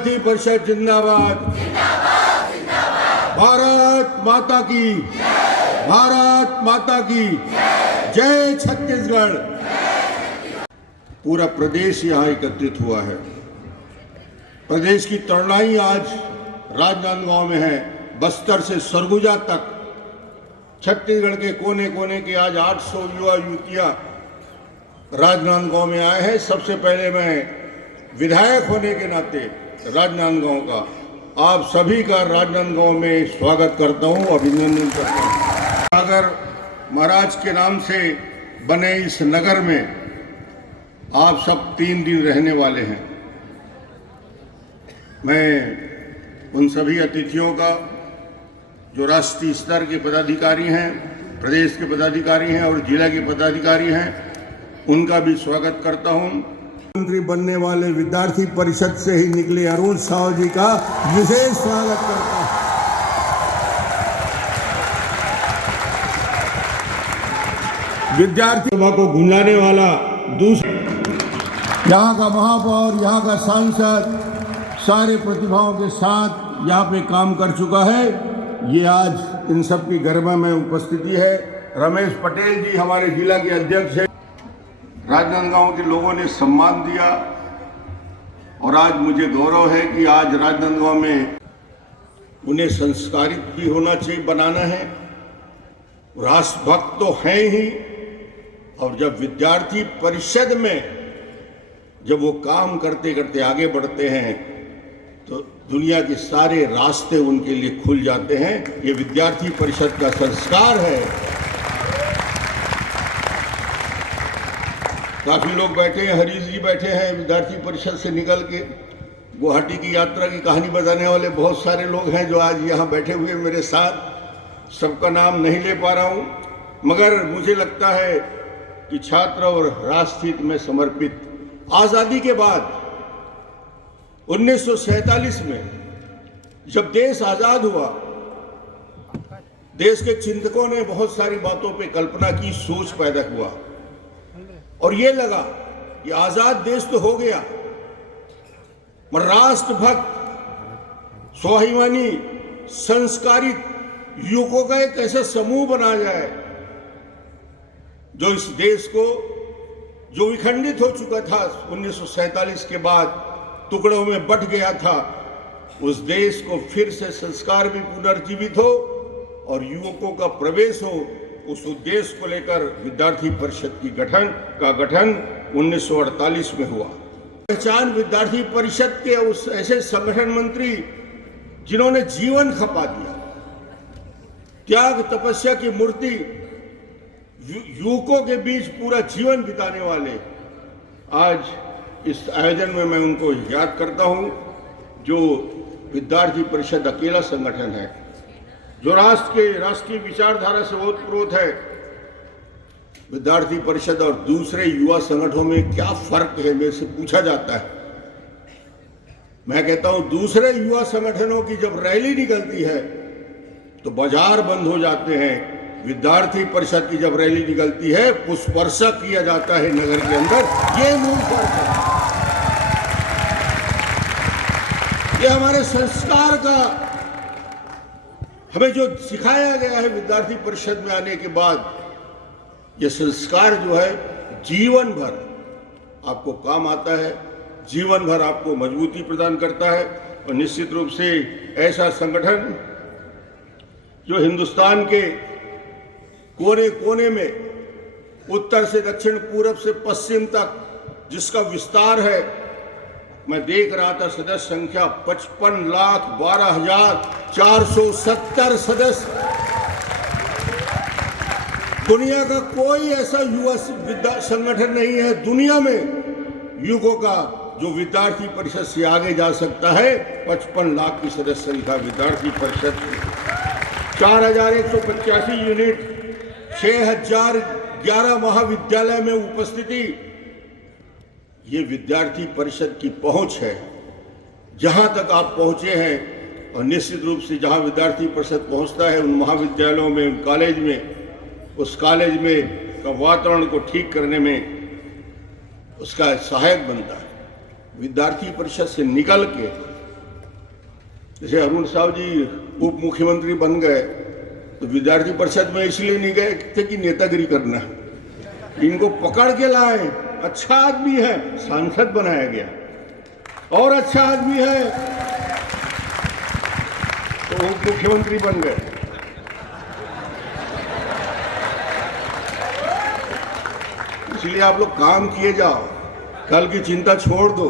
विद्यार्थी परिषद जिंदाबाद। भारत माता की, भारत माता की जय। छत्तीसगढ़। पूरा प्रदेश यहाँ एकत्रित हुआ है। प्रदेश की तरुणाई आज राजनांदगांव में है। बस्तर से सरगुजा तक छत्तीसगढ़ के कोने कोने के आज 800 युवा युवतियां राजनांदगांव में आए हैं। सबसे पहले मैं विधायक होने के नाते राजनांदगांव का आप सभी का राजनांदगांव में स्वागत करता हूं, अभिनंदन करता हूं। सागर महाराज के नाम से बने इस नगर में आप सब 3 दिन रहने वाले हैं। मैं उन सभी अतिथियों का जो राष्ट्रीय स्तर के पदाधिकारी हैं, प्रदेश के पदाधिकारी हैं और जिला के पदाधिकारी हैं, उनका भी स्वागत करता हूं। मंत्री बनने वाले विद्यार्थी परिषद से ही निकले अरुण साव जी का विशेष स्वागत करता हूं। विद्यार्थी सभा को गुंजाने वाला दूसरा यहाँ का महापौर, यहाँ का सांसद सारे प्रतिभाओं के साथ यहाँ पे काम कर चुका है। ये आज इन सब की गरिमा में उपस्थिति है। रमेश पटेल जी हमारे जिला के अध्यक्ष हैं। राजनांदगांव के लोगों ने सम्मान दिया और आज मुझे गौरव है कि आज राजनांदगांव में उन्हें संस्कारित भी होना चाहिए, बनाना है। राष्ट्रभक्त तो हैं ही, और जब विद्यार्थी परिषद में जब वो काम करते करते आगे बढ़ते हैं तो दुनिया के सारे रास्ते उनके लिए खुल जाते हैं। ये विद्यार्थी परिषद का संस्कार है। काफी लोग बैठे हैं, हरीश जी बैठे हैं, विद्यार्थी परिषद से निकल के गुवाहाटी की यात्रा की कहानी बताने वाले बहुत सारे लोग हैं जो आज यहाँ बैठे हुए मेरे साथ। सबका नाम नहीं ले पा रहा हूँ, मगर मुझे लगता है कि छात्र और राष्ट्र हित में समर्पित आजादी के बाद 1947 में जब देश आजाद हुआ, देश के चिंतकों ने बहुत सारी बातों पे कल्पना की, सोच पैदा हुआ और ये लगा कि आजाद देश तो हो गया, मगर राष्ट्रभक्त, स्वाभिमानी, संस्कारित युवकों का एक ऐसा समूह बना जाए जो इस देश को, जो विखंडित हो चुका था 1947 के बाद, टुकड़ों में बंट गया था, उस देश को फिर से संस्कार भी पुनर्जीवित हो और युवकों का प्रवेश हो। उस उद्देश्य को लेकर विद्यार्थी परिषद की गठन 1948 में हुआ। पहचान विद्यार्थी परिषद के उस ऐसे संगठन मंत्री जिन्होंने जीवन खपा दिया, त्याग तपस्या की मूर्ति, युवकों के बीच पूरा जीवन बिताने वाले। आज इस आयोजन में मैं उनको याद करता हूं, जो विद्यार्थी परिषद अकेला संगठन है जो राष्ट्रीय विचारधारा से ओतप्रोत है। विद्यार्थी परिषद और दूसरे युवा संगठनों में क्या फर्क है, मेरे से पूछा जाता है। मैं कहता हूं दूसरे युवा संगठनों की जब रैली निकलती है तो बाजार बंद हो जाते हैं। विद्यार्थी परिषद की जब रैली निकलती है पुष्पवर्षा किया जाता है नगर के अंदर। ये मूल फर्क है। ये हमारे संस्कार का, हमें जो सिखाया गया है विद्यार्थी परिषद में आने के बाद, ये संस्कार जो है जीवन भर आपको काम आता है, जीवन भर आपको मजबूती प्रदान करता है। और निश्चित रूप से ऐसा संगठन जो हिंदुस्तान के कोने कोने में, उत्तर से दक्षिण, पूरब से पश्चिम तक जिसका विस्तार है, मैं देख रहा था सदस्य संख्या 55,12,470 सदस्य। दुनिया का कोई ऐसा युवा संगठन नहीं है दुनिया में युवकों का जो विद्यार्थी परिषद से आगे जा सकता है। 55 लाख की सदस्य संख्या विद्यार्थी परिषद, 4,185 यूनिट, 6,011 महाविद्यालय में उपस्थिति। ये विद्यार्थी परिषद की पहुंच है जहां तक आप पहुंचे हैं। और निश्चित रूप से जहां विद्यार्थी परिषद पहुंचता है उन महाविद्यालयों में, उन कॉलेज में, उस कॉलेज में का वातावरण को ठीक करने में उसका सहायक बनता है। विद्यार्थी परिषद से निकल के जैसे अरुण साहब जी उप मुख्यमंत्री बन गए तो विद्यार्थी परिषद में इसलिए नहीं गए थे कि नेतागिरी करना, इनको पकड़ के लाए, अच्छा आदमी है, सांसद बनाया गया, और अच्छा आदमी है तो उप मुख्यमंत्री बन गए। इसलिए आप लोग काम किए जाओ, कल की चिंता छोड़ दो,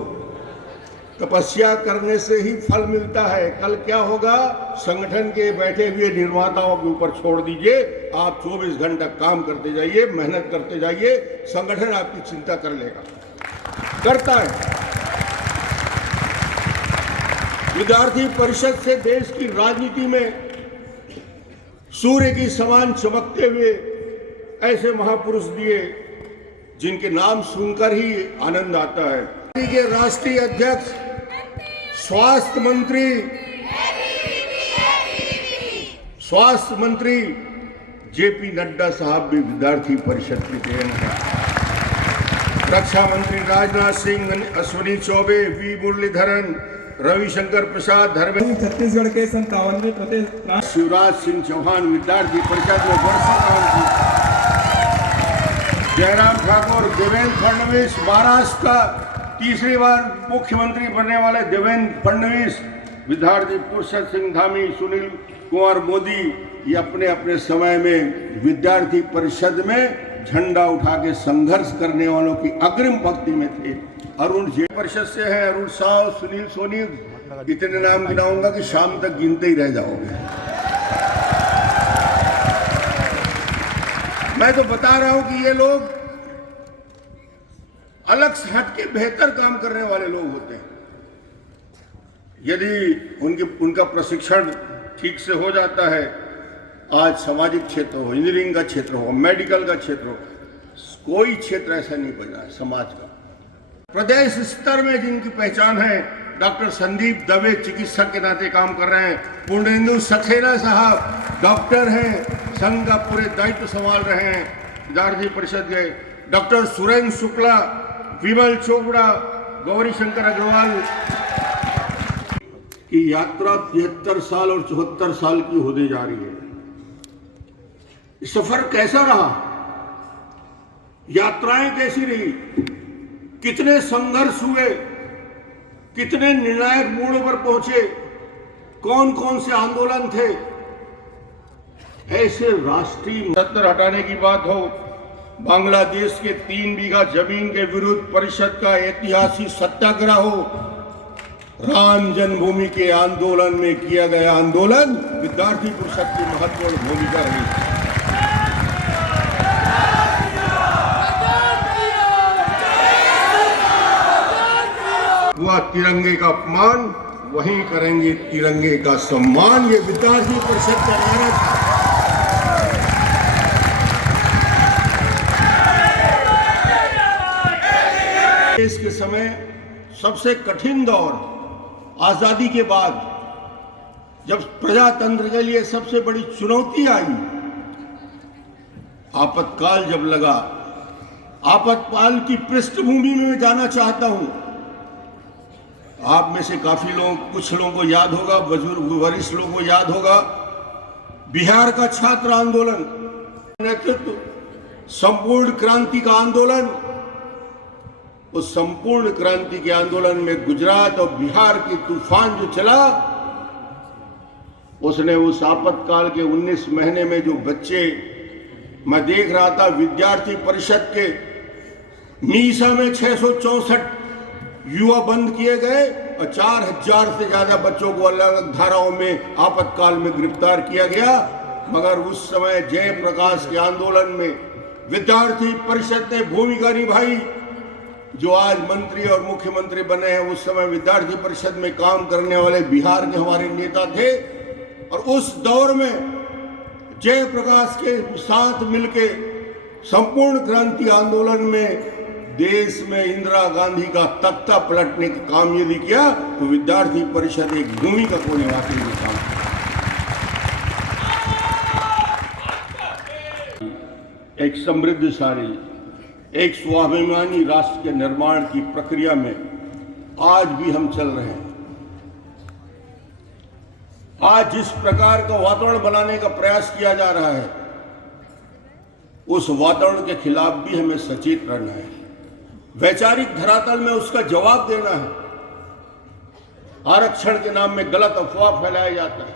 तपस्या करने से ही फल मिलता है। कल क्या होगा संगठन के बैठे हुए निर्माताओं के ऊपर छोड़ दीजिए, आप 24 घंटा काम करते जाइए, मेहनत करते जाइए, संगठन आपकी चिंता कर लेगा, करता है। विद्यार्थी परिषद से देश की राजनीति में सूर्य की समान चमकते हुए ऐसे महापुरुष दिए जिनके नाम सुनकर ही आनंद आता है। के राष्ट्रीय अध्यक्ष, स्वास्थ्य मंत्री जेपी नड्डा साहब भी विद्यार्थी परिषद के देन हैं। रक्षा मंत्री राजनाथ सिंह, अश्विनी चौबे, वी मुरलीधरन, रविशंकर प्रसाद, धर्मेंद्र, छत्तीसगढ़ के 57वें प्रदेश शिवराज सिंह चौहान विद्यार्थी परिषद में वर्षों काम किया। जयराम ठाकुर, देवेंद्र फडणवीस, महाराष्ट्र का तीसरी बार मुख्यमंत्री बनने वाले देवेंद्र फडणवीस, विद्यार्थी परिषद सिंह धामी, सुनील कुमार मोदी, ये अपने अपने समय में विद्यार्थी परिषद में झंडा उठा के संघर्ष करने वालों की अग्रिम पंक्ति में थे। अरुण जे परिषद से हैं, अरुण साव, सुनील सोनी, इतने नाम गिनाऊंगा कि शाम तक गिनते ही रह जाओगे। मैं तो बता रहा हूं कि ये लोग अलग से हट के बेहतर काम करने वाले लोग होते हैं। यदि उनका प्रशिक्षण ठीक से हो जाता है, आज सामाजिक क्षेत्र हो, इंजीनियरिंग का क्षेत्र हो, मेडिकल का क्षेत्र हो, कोई क्षेत्र ऐसा नहीं बचा है समाज का। प्रदेश स्तर में जिनकी पहचान है, डॉक्टर संदीप दवे चिकित्सक के नाते काम कर रहे हैं, पूर्णेंदु सक्सेना साहब डॉक्टर हैं, संघ का पूरे दायित्व संभाल रहे हैं विद्यार्थी परिषद के, डॉक्टर सुरेंद्र शुक्ला, विमल चोपड़ा, गौरी शंकर अग्रवाल की यात्रा 73 साल और 74 साल की होने जा रही है। सफर कैसा रहा, यात्राएं कैसी रही, कितने संघर्ष हुए, कितने निर्णायक मोड़ पर पहुंचे, कौन कौन से आंदोलन थे। ऐसे राष्ट्रीय सत्तर हटाने की बात हो, बांग्लादेश के 3 बीघा जमीन के विरुद्ध परिषद का ऐतिहासिक सत्याग्रह हो, राम जन्मभूमि के आंदोलन में किया गया आंदोलन, विद्यार्थी परिषद की महत्वपूर्ण भूमिका रही। हुआ तिरंगे का अपमान, वहीं करेंगे तिरंगे का सम्मान, ये विद्यार्थी परिषद का नारा था। देश के समय सबसे कठिन दौर, आजादी के बाद जब प्रजातंत्र के लिए सबसे बड़ी चुनौती आई, आपातकाल जब लगा, आपातकाल की पृष्ठभूमि में मैं जाना चाहता हूं। आप में से काफी लोग, कुछ लोगों को याद होगा, बुजुर्ग वरिष्ठ लोगों को याद होगा, बिहार का छात्र आंदोलन, नेतृत्व, संपूर्ण क्रांति का आंदोलन। उस संपूर्ण क्रांति के आंदोलन में गुजरात और बिहार की तूफान जो चला, उसने उस आपातकाल के 19 महीने में जो बच्चे, मैं देख रहा था विद्यार्थी परिषद के मीसा में 664 युवा बंद किए गए और 4000 से ज्यादा बच्चों को अलग अलग धाराओं में आपातकाल में गिरफ्तार किया गया। मगर उस समय जयप्रकाश के आंदोलन में विद्यार्थी परिषद ने भूमिका निभाई। जो आज मंत्री और मुख्यमंत्री बने हैं, उस समय विद्यार्थी परिषद में काम करने वाले बिहार के हमारे नेता थे। और उस दौर में जयप्रकाश के साथ मिलके संपूर्ण क्रांति आंदोलन में देश में इंदिरा गांधी का तख्ता पलटने का काम यदि किया तो विद्यार्थी परिषद एक भूमिका को निभाते हुए काम किया। एक समृद्धशाली, एक स्वाभिमानी राष्ट्र के निर्माण की प्रक्रिया में आज भी हम चल रहे हैं। आज जिस प्रकार का वातावरण बनाने का प्रयास किया जा रहा है, उस वातावरण के खिलाफ भी हमें सचेत रहना है। वैचारिक धरातल में उसका जवाब देना है। आरक्षण के नाम में गलत अफवाह फैलाया जाता है,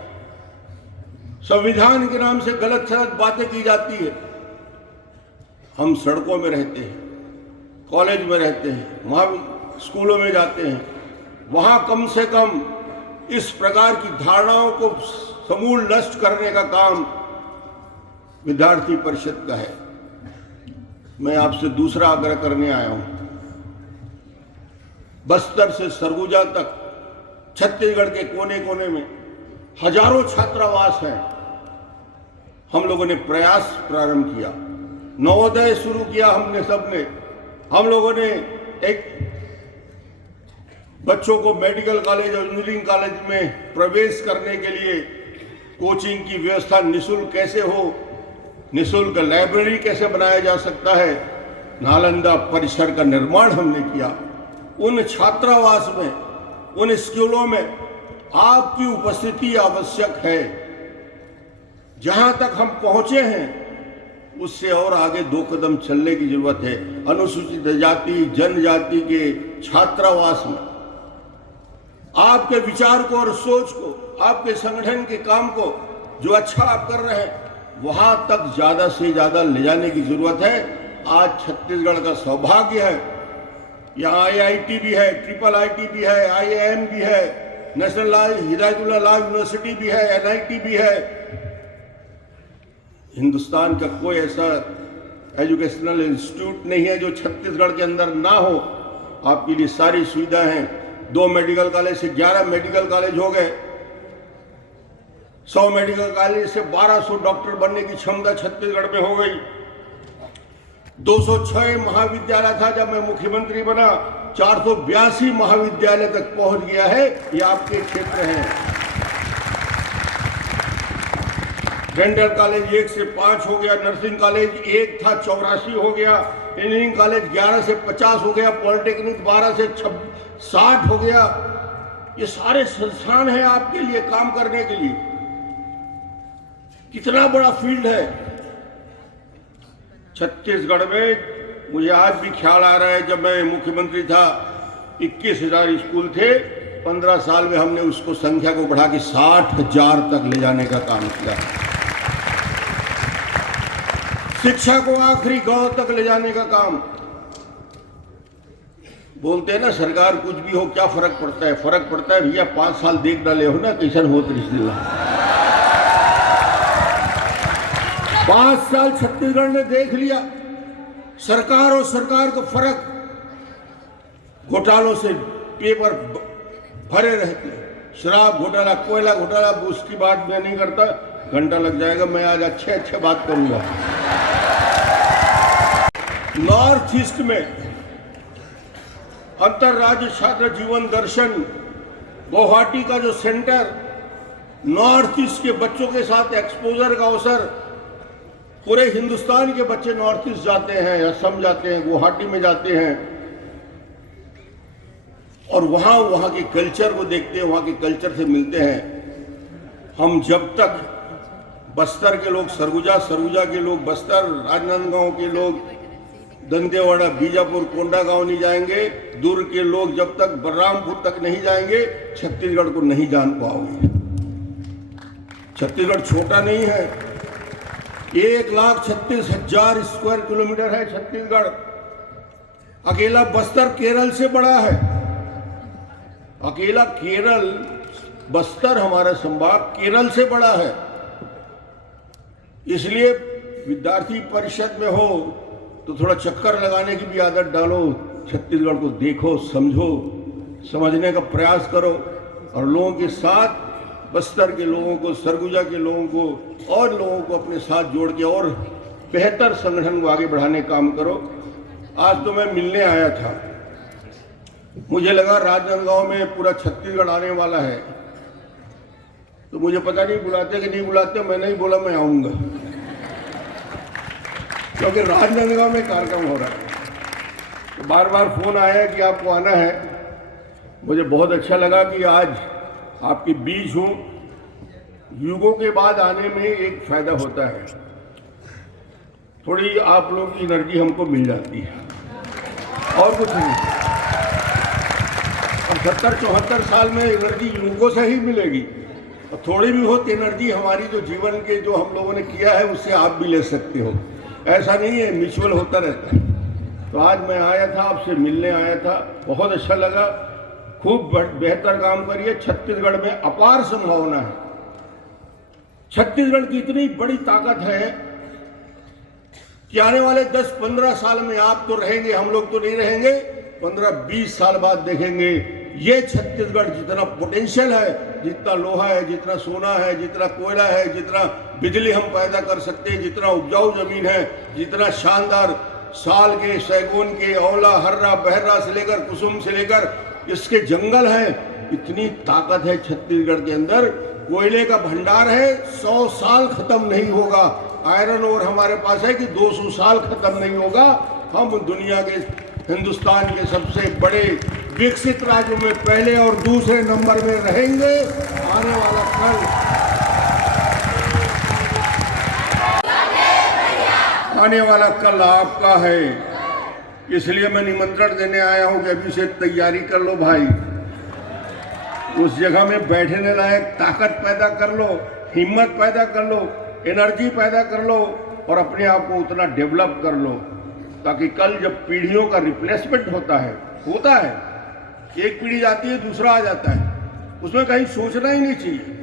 संविधान के नाम से गलत सलत बातें की जाती है। हम सड़कों में रहते हैं, कॉलेज में रहते हैं, वहां स्कूलों में जाते हैं, वहां कम से कम इस प्रकार की धारणाओं को समूल नष्ट करने का काम विद्यार्थी परिषद का है। मैं आपसे दूसरा आग्रह करने आया हूं। बस्तर से सरगुजा तक छत्तीसगढ़ के कोने कोने में हजारों छात्रावास हैं। हम लोगों ने प्रयास प्रारंभ किया, नवोदय शुरू किया हमने सबने। हम लोगों ने एक बच्चों को मेडिकल कॉलेज और इंजीनियरिंग कॉलेज में प्रवेश करने के लिए कोचिंग की व्यवस्था निःशुल्क कैसे हो, निःशुल्क लाइब्रेरी कैसे बनाया जा सकता है, नालंदा परिसर का निर्माण हमने किया। उन छात्रावास में, उन स्कूलों में आपकी उपस्थिति आवश्यक है। जहां तक हम पहुंचे हैं उससे और आगे 2 कदम चलने की जरूरत है। अनुसूचित जाति जनजाति के छात्रावास में आपके विचार को और सोच को, आपके संगठन के काम को जो अच्छा आप कर रहे हैं, वहां तक ज्यादा से ज्यादा ले जाने की जरूरत है। आज छत्तीसगढ़ का सौभाग्य है, यहाँ IIT भी है, IIIT भी है, IIM भी है, नेशनल हिदायतुल्लाह लॉ यूनिवर्सिटी भी है, NIT भी है। हिंदुस्तान का कोई ऐसा एजुकेशनल इंस्टीट्यूट नहीं है जो छत्तीसगढ़ के अंदर ना हो। आपके लिए सारी सुविधा है। 2 मेडिकल कॉलेज से 11 मेडिकल कॉलेज हो गए। 100 मेडिकल कॉलेज से 1200 डॉक्टर बनने की क्षमता छत्तीसगढ़ में हो गई। 206 महाविद्यालय था जब मैं मुख्यमंत्री बना, 482 महाविद्यालय तक पहुंच गया है। ये आपके क्षेत्र है। डेंटल कॉलेज 1 से 5 हो गया, नर्सिंग कॉलेज 1 था 84 हो गया, इंजीनियरिंग कॉलेज 11 से 50 हो गया, पॉलिटेक्निक 12 से 60 हो गया। ये सारे संस्थान हैं आपके लिए काम करने के लिए। कितना बड़ा फील्ड है छत्तीसगढ़ में। मुझे आज भी ख्याल आ रहा है, जब मैं मुख्यमंत्री था 21,000 स्कूल थे। 15 साल में हमने उसको संख्या को बढ़ा के 60,000 तक ले जाने का काम किया। शिक्षा को आखिरी गांव तक ले जाने का काम। बोलते हैं ना, सरकार कुछ भी हो क्या फर्क पड़ता है। फर्क पड़ता है भैया, 5 साल देख डाले हो ना कैसन हो त्रिशूल। 5 साल छत्तीसगढ़ ने देख लिया सरकार और सरकार का फर्क। घोटालों से पेपर भरे रहते हैं, शराब घोटाला, कोयला घोटाला, उसकी बात मैं नहीं करता, घंटा लग जाएगा। मैं आज अच्छे बात करूंगा। नॉर्थ ईस्ट में अंतरराज्य छात्र जीवन दर्शन गुवाहाटी का जो सेंटर, नॉर्थ ईस्ट के बच्चों के साथ एक्सपोजर का अवसर। पूरे हिंदुस्तान के बच्चे नॉर्थ ईस्ट जाते हैं, असम जाते हैं, गुवाहाटी में जाते हैं और वहां के कल्चर को देखते हैं, वहां के कल्चर से मिलते हैं। हम जब तक बस्तर के लोग सरगुजा के लोग, बस्तर राजनांदगांव के लोग, दंतेवाड़ा, बीजापुर, कोंडागांव नहीं जाएंगे, दुर्ग के लोग जब तक बलरामपुर तक नहीं जाएंगे, छत्तीसगढ़ को नहीं जान पाओगे। छत्तीसगढ़ छोटा नहीं है। 1,36,000 स्क्वायर किलोमीटर है छत्तीसगढ़। अकेला बस्तर केरल से बड़ा है। अकेला केरल, बस्तर हमारा संभाग केरल से बड़ा है। इसलिए विद्यार्थी परिषद में हो तो थोड़ा चक्कर लगाने की भी आदत डालो। छत्तीसगढ़ को देखो, समझो, समझने का प्रयास करो और लोगों के साथ, बस्तर के लोगों को, सरगुजा के लोगों को और लोगों को अपने साथ जोड़ के और बेहतर संगठन को आगे बढ़ाने का काम करो। आज तो मैं मिलने आया था, मुझे लगा राजनांदगांव में पूरा छत्तीसगढ़ आने वाला है, तो मुझे पता नहीं बुलाते कि नहीं बुलाते। मैंने ही बोला मैं आऊंगा, क्योंकि राजनांदगांव में कार्यक्रम हो रहा है। तो बार बार फोन आया कि आपको आना है। मुझे बहुत अच्छा लगा कि आज आपके बीच हूँ। युगों के बाद आने में एक फायदा होता है, थोड़ी आप लोगों की एनर्जी हमको मिल जाती है और कुछ नहीं। अब 70-74 साल में एनर्जी युगों से ही मिलेगी, और थोड़ी भी हो एनर्जी हमारी जो जीवन के जो हम लोगों ने किया है उससे आप भी ले सकते हो। ऐसा नहीं है, म्यूचुअल होता रहता है। तो आज मैं आया था, आपसे मिलने आया था, बहुत अच्छा लगा। खूब बेहतर काम करिए। छत्तीसगढ़ में अपार संभावना है। छत्तीसगढ़ की इतनी बड़ी ताकत है कि आने वाले 10-15 साल में आप तो रहेंगे, हम लोग तो नहीं रहेंगे, 15-20 साल बाद देखेंगे ये छत्तीसगढ़ जितना पोटेंशियल है, जितना लोहा है, जितना सोना है, जितना कोयला है, जितना बिजली हम पैदा कर सकते हैं, जितना उपजाऊ जमीन है, जितना शानदार साल के, सैगुन के, औला, हर्रा, बहर्रा से लेकर कुसुम से लेकर इसके जंगल हैं, इतनी ताकत है छत्तीसगढ़ के अंदर। कोयले का भंडार है, 100 साल खत्म नहीं होगा। आयरन ओर हमारे पास है कि 200 साल खत्म नहीं होगा। हम दुनिया के, हिंदुस्तान के सबसे बड़े विकसित राज्यों में पहले और दूसरे नंबर में रहेंगे। आने वाला कल, आने वाला कल आपका है। इसलिए मैं निमंत्रण देने आया हूं कि अभी से तैयारी कर लो भाई। उस जगह में बैठने लायक ताकत पैदा कर लो, हिम्मत पैदा कर लो, एनर्जी पैदा कर लो और अपने आप को उतना डेवलप कर लो, ताकि कल जब पीढ़ियों का रिप्लेसमेंट होता है, एक पीढ़ी जाती है दूसरा आ जाता है, उसमें कहीं सोचना ही नहीं चाहिए।